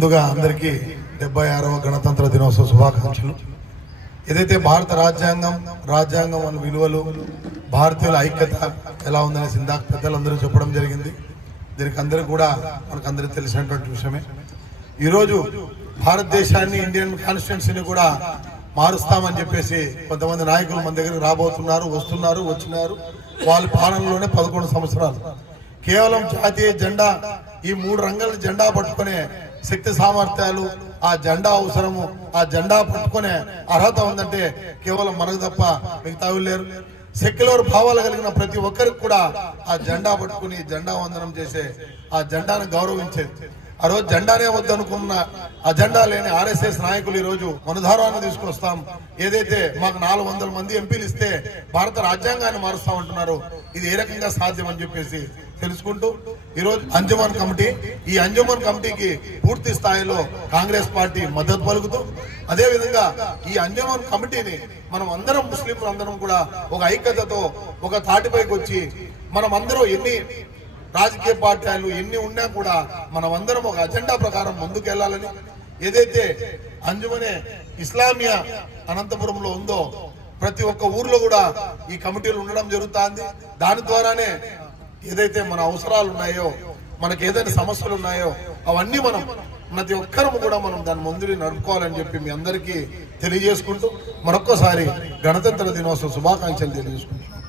ముందుగా అందరికీ డెబ్బై ఆరవ గణతంత్ర దినోత్సవ శుభాకాంక్షలు. ఏదైతే భారత రాజ్యాంగం రాజ్యాంగం అనే విలువలు భారతీయుల ఐక్యత ఎలా ఉందనేసి ఇందాక పెద్దలందరూ చెప్పడం జరిగింది. దీనికి అందరూ కూడా మనకు అందరికీ తెలిసినటువంటి విషయమే. ఈరోజు భారతదేశాన్ని ఇండియన్ కాన్స్టిట్యున్సీని కూడా మారుస్తామని చెప్పేసి కొంతమంది నాయకులు మన దగ్గరికి రాబోతున్నారు వస్తున్నారు వచ్చినారు. వాళ్ళ పాలనలోనే పదకొండు సంవత్సరాలు. కేవలం జాతీయ జెండా ఈ మూడు రంగుల జెండా పట్టుకునే శక్తి సామర్థ్యాలు ఆ జెండా అవసరము ఆ జెండా పట్టుకునే అర్హత ఉందంటే కేవలం మనకు తప్ప మిగతా లేరు. సెక్యులర్ భావాలు కలిగిన ప్రతి ఒక్కరికి కూడా ఆ జెండా పట్టుకుని జెండా వందనం చేసే ఆ జెండాను గౌరవించేది. ఆ రోజు జెండానే వద్దనుకున్న ఆ జెండా లేని ఆర్ఎస్ఎస్ నాయకులు ఈ రోజు మనుధారాన్ని తీసుకొస్తాం. ఏదైతే మాకు నాలుగు వందల మంది ఎంపీలు ఇస్తే భారత రాజ్యాంగాన్ని మారుస్తామంటున్నారు ఇది ఏ రకంగా సాధ్యం అని చెప్పేసి తెలుసుకుంటూ ఈరోజు రోజు అంజుమన్ కమిటీ ఈ అంజుమన్ కమిటీకి పూర్తి స్థాయిలో కాంగ్రెస్ పార్టీ మద్దతు పలుకుతూ అదేవిధంగా ఈ అంజుమన్ కమిటీని మనం అందరం ముస్లింలు అందరం కూడా ఒక ఐక్యతతో ఒక తాటిపైకి వచ్చి మనం అందరం ఎన్ని రాజకీయ పార్టీలు ఎన్ని ఉన్నా కూడా మనం అందరం ఒక అజెండా ప్రకారం ముందుకెళ్ళాలని ఏదైతే అంజుమనే ఇస్లామియా అనంతపురంలో ఉందో ప్రతి ఒక్క ఊర్లో కూడా ఈ కమిటీలు ఉండడం జరుగుతుంది. దాని ద్వారానే ఏదైతే మన అవసరాలు ఉన్నాయో మనకి ఏదైనా సమస్యలు ఉన్నాయో అవన్నీ మనం ప్రతి ఒక్కరము కూడా మనం దాని ముందుని నడుపుకోవాలని చెప్పి మీ అందరికీ తెలియజేసుకుంటూ మరొక్కసారి గణతంత్ర దినోత్సవ శుభాకాంక్షలు తెలియజేసుకుంటున్నాం.